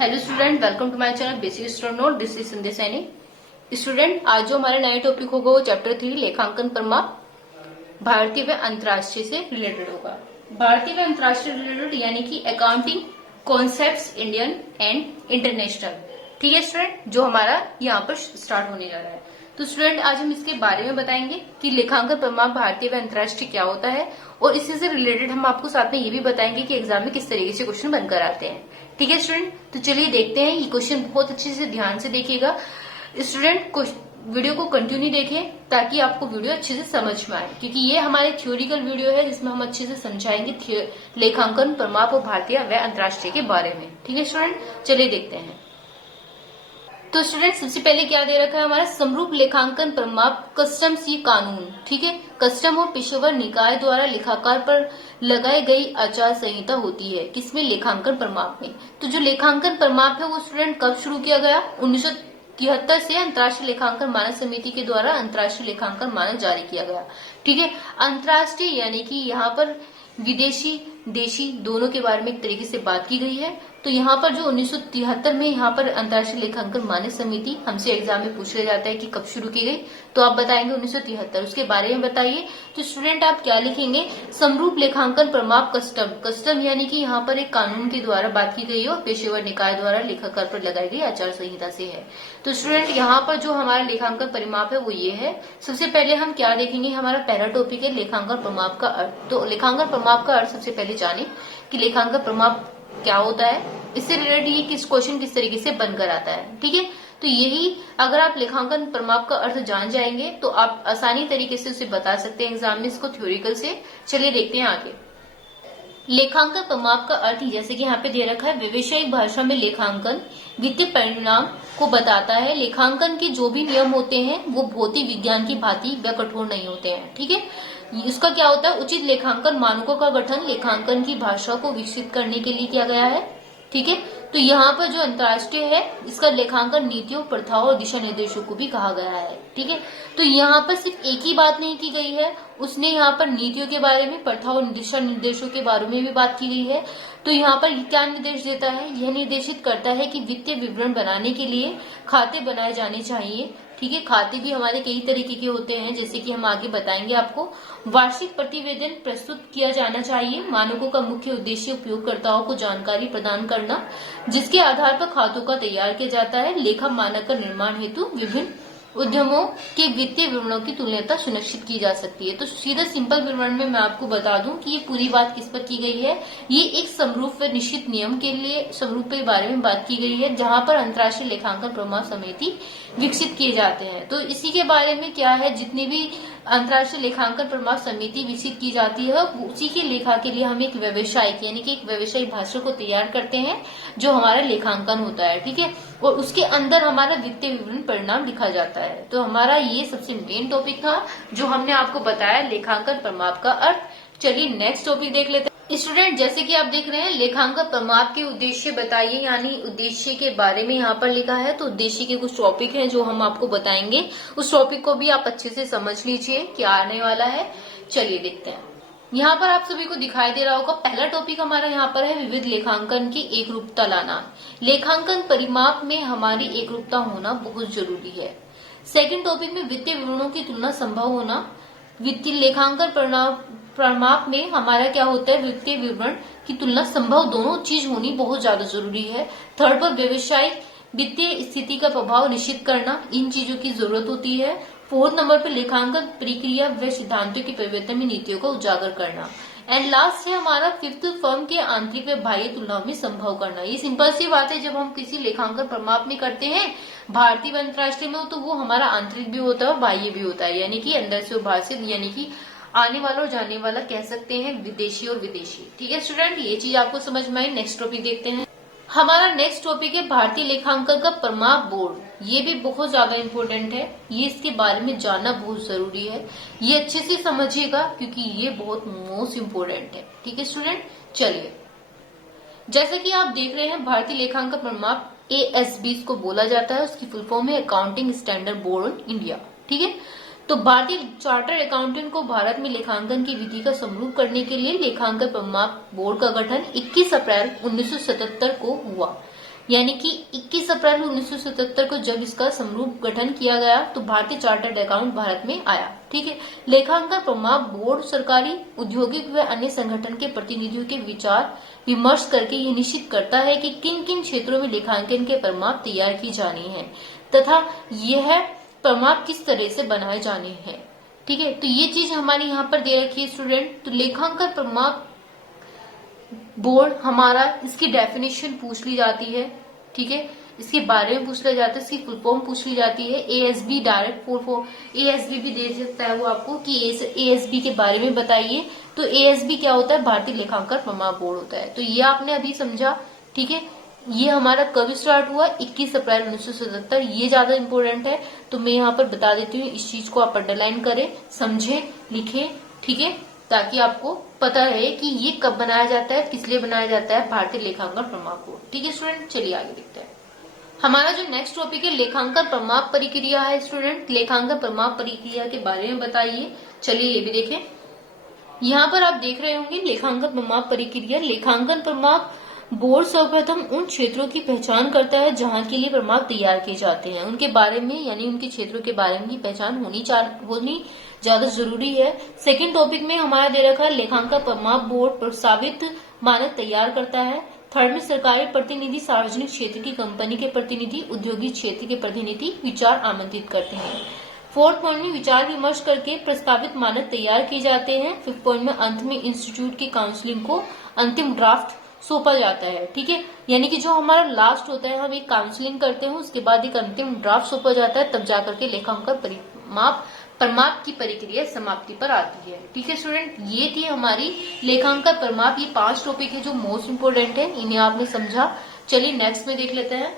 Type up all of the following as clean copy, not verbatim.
Hello student, welcome to my channel basic student note. This is Sandesh Saini. Student, आज जो हमारा नया टॉपिक होगा वो चैप्टर 3 लेखांकन प्रमाप भारतीय व अंतर्राष्ट्रीय से रिलेटेड होगा। भारतीय व अंतर्राष्ट्रीय रिलेटेड यानी कि accounting concepts Indian and international. ठीक है स्टूडेंट, जो हमारा यहाँ पर स्टार्ट होने जा रहा है। तो स्टूडेंट, आज हम इसके बारे में बताएंगे कि लेखांकन प्रमाप भारतीय व अंतर्राष्ट्रीय क्या होता है, और इसी से रिलेटेड हम आपको साथ में ये भी बताएंगे कि एग्जाम में किस तरीके से क्वेश्चन बनकर आते हैं। ठीक है स्टूडेंट, तो चलिए देखते हैं। ये क्वेश्चन बहुत अच्छे से ध्यान से देखिएगा स्टूडेंट, वीडियो को कंटिन्यू देखें ताकि आपको वीडियो अच्छे से समझ में आए, क्योंकि ये हमारे थ्योरिकल वीडियो है जिसमें हम अच्छे से समझाएंगे लेखांकन प्रमाप और भारतीय व अंतर्राष्ट्रीय के बारे में। ठीक है स्टूडेंट, चलिए देखते हैं। तो स्टूडेंट, सबसे पहले क्या दे रखा है हमारा समरूप लेखांकन प्रमाप कस्टम्स ये कानून। ठीक है, कस्टम और पेशेवर निकाय द्वारा लेखाकार पर लगाई गई आचार संहिता होती है किसमें, लेखांकन प्रमाप में। तो जो लेखांकन प्रमाप है वो स्टूडेंट कब शुरू किया गया, 1973 से अंतर्राष्ट्रीय लेखांकन मानक समिति के द्वारा अंतर्राष्ट्रीय लेखांकन मानक जारी किया गया। ठीक है, अंतर्राष्ट्रीय यानी कि यहाँ पर विदेशी देशी दोनों के बारे में एक तरीके से बात की गई है। तो यहाँ पर जो 1973 में यहाँ पर अंतर्राष्ट्रीय लेखांकन मानक समिति हमसे एग्जाम में पूछा जाता है कि कब शुरू की गई, तो आप बताएंगे 1973। उसके बारे में बताइए। तो स्टूडेंट आप क्या लिखेंगे, समरूप लेखांकन प्रमाप कस्टम। कस्टम यानी कि यहाँ पर एक कानून के द्वारा बात की गई है और पेशेवर निकाय द्वारा लेखाकार पर लगाई गई आचार संहिता से है। तो स्टूडेंट यहाँ पर जो हमारा लेखांकन परिमाप है वो ये है। सबसे पहले हम क्या देखेंगे, हमारा पहला टॉपिक है लेखांकन प्रमाप का अर्थ। तो लेखांकन प्रमाप का अर्थ सबसे पहले जाने कि लेखांकन प्रमाप क्या होता है, इससे रिलेटेड ये किस क्वेश्चन किस तरीके से बनकर आता है। ठीक है, तो यही अगर आप लेखांकन प्रमाप का अर्थ जान जाएंगे तो आप आसानी तरीके से उसे बता सकते हैं एग्जाम में इसको थ्योरिकल से। चलिए देखते हैं आगे। लेखांकन प्रमाप का अर्थ जैसे कि यहाँ पे दे रखा है, व्यवसायिक भाषा में लेखांकन वित्तीय परिणाम को बताता है। लेखांकन के जो भी नियम होते हैं वो भौतिक विज्ञान की भांति व कठोर नहीं होते हैं। ठीक है, इसका क्या होता है, उचित लेखांकन मानकों का गठन लेखांकन की भाषा को विकसित करने के लिए किया गया है। ठीक है, तो यहाँ पर जो अंतर्राष्ट्रीय है इसका लेखांकन नीतियों, प्रथाओं और दिशा निर्देशों को भी कहा गया है। ठीक है, तो यहाँ पर सिर्फ एक ही बात नहीं की गई है, उसने यहाँ पर नीतियों के बारे में, प्रथाओं, दिशा निर्देशों के बारे में भी बात की गई है। तो यहाँ पर क्या निर्देश देता है, यह निर्देशित करता है कि वित्तीय विवरण बनाने के लिए खाते बनाए जाने चाहिए। ठीक है, खाते भी हमारे कई तरीके के होते हैं, जैसे कि हम आगे बताएंगे आपको। वार्षिक प्रतिवेदन प्रस्तुत किया जाना चाहिए। मानकों का मुख्य उद्देश्य उपयोगकर्ताओं को जानकारी प्रदान करना, जिसके आधार पर खातों का तैयार किया जाता है। लेखा मानक का निर्माण हेतु विभिन्न उद्यमों के वित्तीय विवरणों की तुल्यता सुनिश्चित की जा सकती है। तो सीधा सिंपल विवरण में मैं आपको बता दूं कि ये पूरी बात किस पर की गई है, ये एक समरूप व निश्चित नियम के लिए समरूप के बारे में बात की गई है, जहां पर अंतर्राष्ट्रीय लेखांकन प्रमाप समिति विकसित किए जाते हैं। तो इसी के बारे में क्या है, जितनी भी अंतर्राष्ट्रीय लेखांकन प्रमाप समिति विकसित की जाती है उसी के लेखा के लिए हम एक व्यवसायिक यानी कि एक व्यवसायिक भाषा को तैयार करते हैं जो हमारा लेखांकन होता है। ठीक है, और उसके अंदर हमारा वित्तीय विवरण परिणाम लिखा जाता है। तो हमारा ये सबसे मेन टॉपिक था जो हमने आपको बताया, लेखांकन प्रमाप का अर्थ। चलिए नेक्स्ट टॉपिक देख लेते हैं। स्टूडेंट, जैसे कि आप देख रहे हैं लेखांकन प्रमाप के उद्देश्य बताइए, यानी उद्देश्य के बारे में यहाँ पर लिखा है। तो उद्देश्य के कुछ टॉपिक हैं जो हम आपको बताएंगे, उस टॉपिक को भी आप अच्छे से समझ लीजिए क्या आने वाला है। चलिए देखते हैं। यहाँ पर आप सभी को दिखाई दे रहा होगा, पहला टॉपिक हमारा यहाँ पर है विविध लेखांकन की एकरूपता लाना। लेखांकन परिमाप में हमारी एकरूपता होना बहुत जरूरी है। सेकंड टॉपिक में वित्तीय विवरणों की तुलना संभव होना। वित्तीय लेखांकन प्रमाप में हमारा क्या होता है, वित्तीय विवरण की तुलना संभव दोनों चीज होनी बहुत ज्यादा जरूरी है। थर्ड पर व्यवसायिक वित्तीय स्थिति का प्रभाव निश्चित करना, इन चीजों की जरूरत होती है। फोर्थ नंबर पर लेखांकन प्रक्रिया व सिद्धांतों की परिवर्तन में नीतियों का उजागर करना। एंड लास्ट है हमारा फिफ्थ, फर्म के आंतरिक व बाह्य तुलनाओं में संभव करना। ये सिंपल सी बात है, जब हम किसी लेखांकन प्रमाप में करते हैं भारतीय व अंतर्राष्ट्रीय में, तो वो हमारा आंतरिक भी होता है और बाह्य भी होता है, यानी कि अंदर से और बाहर से, यानी कि आने वाला और जाने वाला कह सकते हैं, विदेशी और विदेशी। ठीक है स्टूडेंट, ये चीज आपको समझ में आई। नेक्स्ट टॉपिक देखते हैं। हमारा नेक्स्ट टॉपिक है भारतीय लेखांकन का प्रमाप बोर्ड। ये भी बहुत ज्यादा इम्पोर्टेंट है, ये इसके बारे में जानना बहुत जरूरी है। ये अच्छे से समझिएगा क्योंकि ये बहुत मोस्ट इम्पोर्टेंट है। ठीक है स्टूडेंट, चलिए जैसे कि आप देख रहे हैं भारतीय लेखांकन प्रमाप ASB इसको बोला जाता है, उसकी फुल फॉर्म है accounting standard board on India. ठीक है, तो भारतीय चार्टर्ड अकाउंटेंट को भारत में लेखांकन की विधि का समरूप करने के लिए लेखांकन प्रमाप बोर्ड का गठन 21 अप्रैल 1977 को हुआ। यानी कि 21 अप्रैल 1977 को जब इसका समरूप गठन किया गया तो भारतीय चार्टर्ड अकाउंट भारत में आया। ठीक है, लेखांकन प्रमाप बोर्ड सरकारी, औद्योगिक व अन्य संगठन के प्रतिनिधियों के विचार विमर्श करके यह निश्चित करता है कि किन किन क्षेत्रों में लेखांकन के प्रमाप तैयार की जानी है तथा यह प्रमाप किस तरह से बनाए जाने हैं। ठीक है, तो ये चीज हमारी यहाँ पर दे रखी है स्टूडेंट। तो लेखांकन प्रमाप बोर्ड हमारा, इसकी डेफिनेशन पूछ ली जाती है। ठीक है, इसके बारे में पूछ लिया जाता है, इसकी फुल फॉर्म पूछ ली जाती है। एएसबी डायरेक्ट फुल एएसबी भी दे सकता है वो आपको कि एएसबी के बारे में बताइए। तो एएसबी क्या होता है? भारतीय लेखांकन प्रमाप बोर्ड होता है। तो ये आपने अभी समझा। ठीक है, ये हमारा कब स्टार्ट हुआ? 21 अप्रैल 1977। ये ज्यादा इंपॉर्टेंट है, तो मैं यहाँ पर बता देती हूँ। इस चीज को आप अंडरलाइन करें, समझे, लिखे। ठीक है, ताकि आपको पता रहे कि ये कब बनाया जाता है, किस लिए बनाया जाता है भारतीय लेखांकन प्रमाप बोर्ड। ठीक है स्टूडेंट, चलिए आगे देखते हैं। हमारा जो नेक्स्ट टॉपिक है लेखांकन प्रमाप परिक्रिया है स्टूडेंट। लेखांकन प्रमाप परिक्रिया के बारे में बताइए। चलिए ये भी देखें। यहाँ पर आप देख रहे होंगे लेखांकन प्रमाप परिक्रिया। लेखांकन प्रमाप बोर्ड सर्वप्रथम उन क्षेत्रों की पहचान करता है जहां के लिए प्रमाप तैयार किए जाते हैं, उनके बारे में यानी उनके क्षेत्रों के बारे में पहचान होनी ज्यादा जरूरी है। सेकंड टॉपिक में हमारा दे रखा है लेखांकन प्रमाप बोर्ड प्रस्तावित मानक तैयार करता है। थर्ड में सरकारी प्रतिनिधि, सार्वजनिक क्षेत्र की कंपनी के प्रतिनिधि, औद्योगिक क्षेत्र के प्रतिनिधि विचार आमंत्रित करते हैं। फोर्थ पॉइंट में विचार विमर्श करके प्रस्तावित मानक तैयार किए जाते हैं। फिफ्थ पॉइंट में अंत में इंस्टीट्यूट की काउंसिलिंग को अंतिम ड्राफ्ट सौंपा जाता है। ठीक है, यानी कि जो हमारा लास्ट होता है, हम एक काउंसलिंग करते हैं, उसके बाद एक अंतिम ड्राफ्ट सौंपा जाता है, तब जाकर के लेखांकन प्रमाप की प्रक्रिया समाप्ति पर आती है। ठीक है स्टूडेंट, ये थी हमारी लेखांकन प्रमाप। ये 5 टॉपिक है जो मोस्ट इंपोर्टेंट है, इन्हें आपने समझा। चलिए नेक्स्ट में देख लेते हैं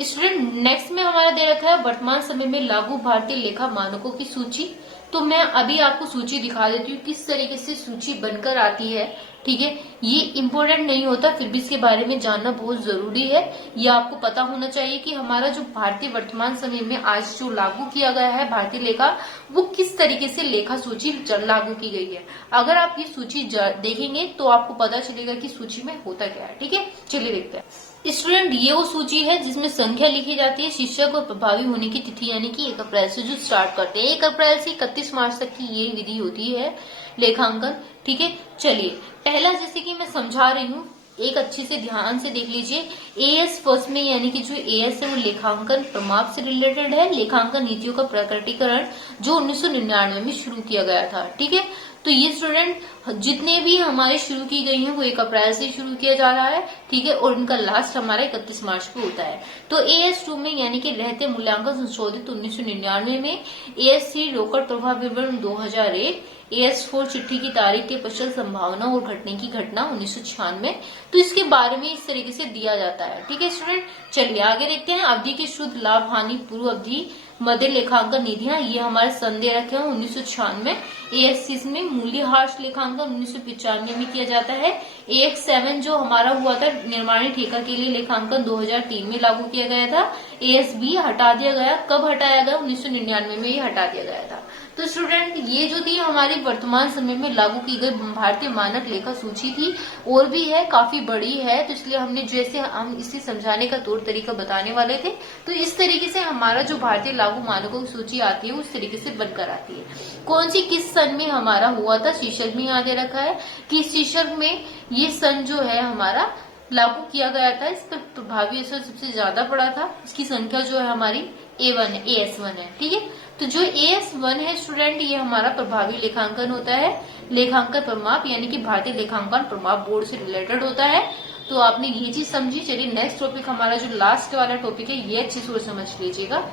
स्टूडेंट। नेक्स्ट में हमारा दे रखा है वर्तमान समय में लागू भारतीय लेखा मानकों की सूची। तो मैं अभी आपको सूची दिखा देती हूँ किस तरीके से सूची बनकर आती है। ठीक है, ये इम्पोर्टेंट नहीं होता, फिर भी इसके बारे में जानना बहुत जरूरी है। ये आपको पता होना चाहिए कि हमारा जो भारतीय वर्तमान समय में आज जो लागू किया गया है भारतीय लेखा, वो किस तरीके से लेखा सूची लागू की गई है। अगर आप ये सूची देखेंगे तो आपको पता चलेगा कि सूची में होता क्या है। ठीक है, चलिए देखते हैं स्टूडेंट। ये वो सूची है जिसमें संख्या लिखी जाती है, शिक्षक और प्रभावी होने की तिथि यानी कि 1 अप्रैल से जो स्टार्ट करते हैं। 1 अप्रैल से 31 मार्च तक की ये विधि होती है लेखांकन। ठीक है, चलिए पहला जैसे कि मैं समझा रही हूँ, एक अच्छे से ध्यान से देख लीजिए। एएस फर्स्ट में यानी कि जो एएस है वो लेखांकन प्रमाप से रिलेटेड है। लेखांकन नीतियों का प्रकटीकरण जो 1999 में शुरू किया गया था। ठीक है, तो ये स्टूडेंट जितने भी हमारे शुरू की गई हैं वो 1 अप्रैल से शुरू किया जा रहा है। ठीक है, और इनका लास्ट हमारा 31 मार्च को होता है। तो AS2 में यानी कि रहते मूल्यांकन संशोधित 1999 में, AS3 रोकड़ प्रभाव विवरण 2001, AS4 चिट्ठी की तारीख के पश्चात संभावना और घटने की घटना 1996। तो इसके बारे में इस तरीके से दिया जाता है। ठीक है स्टूडेंट, चलिए आगे देखते हैं। अवधि के शुद्ध लाभ हानि पूर्व अवधि मध्य लेखांकन निधियां, ये हमारे सन दे रखे हैं 1996। AS6 में मूल्यह्रास लेखांकन 1995 में किया जाता है। AX7 जो हमारा हुआ था निर्माणी ठेका के लिए लेखांकन 2003 में लागू किया गया था। ASB हटा दिया गया। कब हटाया गया? 1999 में ये हटा दिया गया था। तो स्टूडेंट ये जो थी हमारी वर्तमान समय में लागू की गई भारतीय मानक लेखा सूची थी, और भी है, काफी बड़ी है, तो इसलिए हमने जैसे हम इसे समझाने का तौर तरीका बताने वाले थे, तो इस तरीके से हमारा जो भारतीय लागू मानकों की सूची आती है उस तरीके से बनकर आती है। कौन सी किस सन में हमारा हुआ था, शीर्षक में यहाँ दे रखा है कि शीर्षक में ये सन जो है हमारा लागू किया गया था, इस पर प्रभावी असर सबसे ज्यादा पड़ा था। इसकी संख्या जो है हमारी AS1 है। ठीक है, तो जो AS1 है स्टूडेंट, ये हमारा प्रभावी लेखांकन होता है। लेखांकन प्रमाप यानी कि भारतीय लेखांकन प्रमाप बोर्ड से रिलेटेड होता है। तो आपने ये चीज समझी। चलिए नेक्स्ट टॉपिक हमारा जो लास्ट वाला टॉपिक है, ये अच्छे से समझ लीजिएगा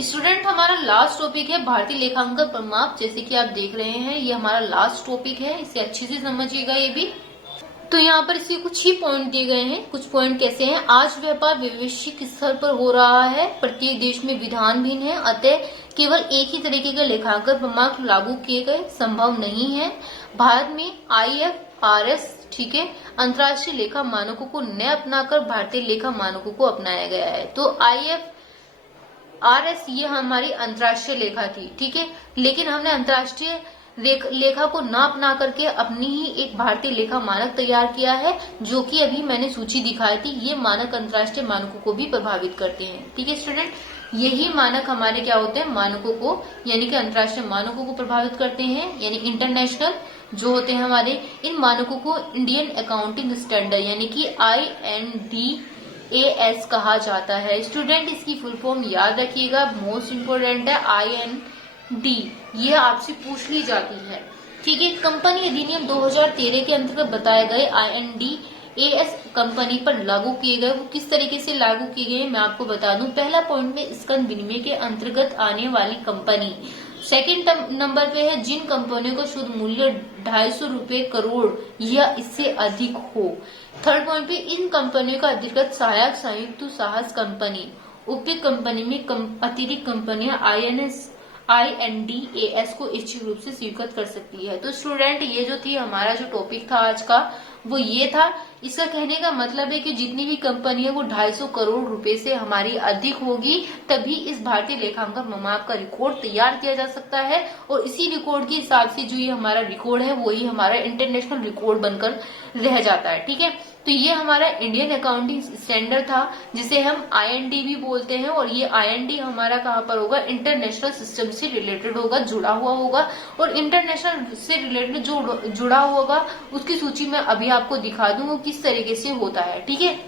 स्टूडेंट। हमारा लास्ट टॉपिक है भारतीय लेखांकन प्रमाप। जैसे कि आप देख रहे हैं ये हमारा लास्ट टॉपिक है, इसे अच्छे से समझिएगा ये भी। तो यहाँ पर इसके कुछ ही पॉइंट दिए गए हैं। कुछ पॉइंट कैसे हैं? आज व्यापार वैश्विक स्तर पर हो रहा है, प्रत्येक देश में विधान भिन्न है, अतः केवल एक ही तरीके का लेखांकन प्रमाप लागू किए गए संभव नहीं है। भारत में IFRS, ठीक है, अंतर्राष्ट्रीय लेखा मानकों को न अपनाकर भारतीय लेखा मानकों को अपनाया गया है। तो IFRS ये हमारी अंतर्राष्ट्रीय लेखा थी, ठीक है, लेकिन हमने अंतर्राष्ट्रीय लेखा को नाप ना करके अपनी ही एक भारतीय लेखा मानक तैयार किया है, जो कि अभी मैंने सूची दिखाई थी। ये मानक अंतर्राष्ट्रीय मानकों को भी प्रभावित करते हैं। ठीक है स्टूडेंट, यही मानक हमारे क्या होते हैं, मानकों को यानी कि अंतर्राष्ट्रीय मानकों को प्रभावित करते हैं, यानी इंटरनेशनल जो होते हैं हमारे। इन मानकों को इंडियन अकाउंटिंग स्टैंडर्ड यानी कि INDAS कहा जाता है। स्टूडेंट इसकी फुल फॉर्म याद रखिएगा, मोस्ट इंपोर्टेंट है IND, ये आपसे पूछ ली जाती है। ठीक है, कंपनी अधिनियम 2013 के अंतर्गत बताए गए INDAS कंपनी पर लागू किए गए, वो किस तरीके से लागू किए गए मैं आपको बता दूं। पहला पॉइंट में स्कंद विनिमय के अंतर्गत आने वाली कंपनी। सेकंड नंबर पे है जिन कंपनियों का शुद्ध मूल्य 250 रुपए करोड़ या इससे अधिक हो। थर्ड पॉइंट पे इन कंपनियों का अधिकृत सहायक संयुक्त साहस कंपनी। उपयुक्त कंपनी में अतिरिक्त कंपनियां INDAS को इच्छित रूप से स्वीकृत कर सकती है। तो स्टूडेंट ये जो थी हमारा जो टॉपिक था आज का वो ये था। इसका कहने का मतलब है कि जितनी भी कंपनी है वो 250 करोड़ रुपए से हमारी अधिक होगी, तभी इस भारतीय लेखांकन प्रमाण का रिकॉर्ड तैयार किया जा सकता है। और इसी रिकॉर्ड के हिसाब से जो ये हमारा रिकॉर्ड है वही हमारा इंटरनेशनल रिकॉर्ड बनकर रह जाता है। ठीक है, तो ये हमारा इंडियन अकाउंटिंग स्टैंडर्ड था जिसे हम IND भी बोलते हैं। और ये IND हमारा कहाँ पर होगा, इंटरनेशनल सिस्टम से रिलेटेड होगा, जुड़ा हुआ होगा। और इंटरनेशनल से रिलेटेड जो जुड़ा होगा उसकी सूची में अभी आपको दिखा दूंगा किस तरीके से होता है। ठीक है,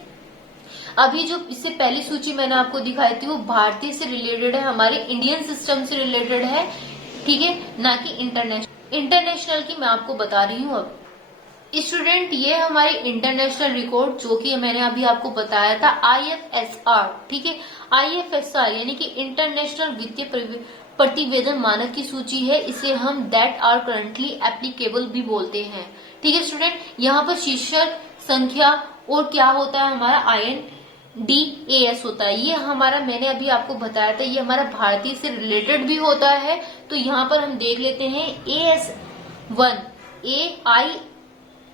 अभी जो इससे पहली सूची मैंने आपको दिखाई थी वो भारतीय से रिलेटेड है, हमारे इंडियन सिस्टम से रिलेटेड है। ठीक है, ना कि इंटरनेशनल की मैं आपको बता रही हूँ। अब स्टूडेंट ये हमारी इंटरनेशनल रिकॉर्ड जो कि मैंने अभी आपको बताया था IFSR। ठीक है, IFSR यानी कि इंटरनेशनल वित्तीय प्रतिवेदन मानक की सूची है। इसे हम दैट आर करंटली एप्लीकेबल भी बोलते हैं। ठीक है स्टूडेंट, यहाँ पर शीर्षक संख्या और क्या होता है हमारा INDAS होता है। ये हमारा मैंने अभी आपको बताया था, ये हमारा भारतीय से रिलेटेड भी होता है। तो यहाँ पर हम देख लेते हैं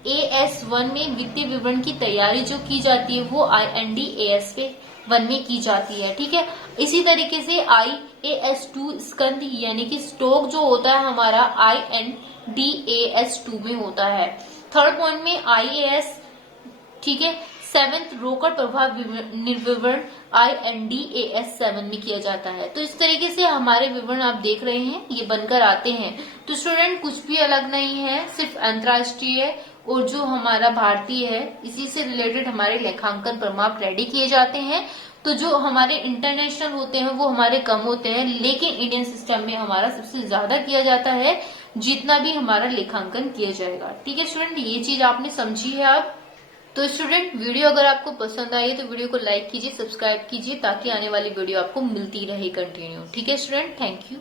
AS1 में वित्तीय विवरण की तैयारी जो की जाती है वो INDAS के 1 में की जाती है। ठीक है, इसी तरीके से IAS2 स्कंद यानी कि स्टॉक जो होता है हमारा INDAS2 में होता है। थर्ड पॉइंट में IAS, ठीक है, 7th रोकड़ प्रभाव विवरण INDAS7 में किया जाता है। तो इस तरीके से हमारे विवरण आप देख रहे हैं ये बनकर आते हैं। तो स्टूडेंट कुछ भी अलग नहीं है, सिर्फ अंतर्राष्ट्रीय और जो हमारा भारतीय है इसी से रिलेटेड हमारे लेखांकन प्रमाण रेडी किए जाते हैं। तो जो हमारे इंटरनेशनल होते हैं वो हमारे कम होते हैं, लेकिन इंडियन सिस्टम में हमारा सबसे ज्यादा किया जाता है जितना भी हमारा लेखांकन किया जाएगा। ठीक है स्टूडेंट, ये चीज आपने समझी है अब। तो स्टूडेंट वीडियो अगर आपको पसंद आई है तो वीडियो को लाइक कीजिए, सब्सक्राइब कीजिए ताकि आने वाली वीडियो आपको मिलती रहे कंटिन्यू। ठीक है स्टूडेंट, थैंक यू।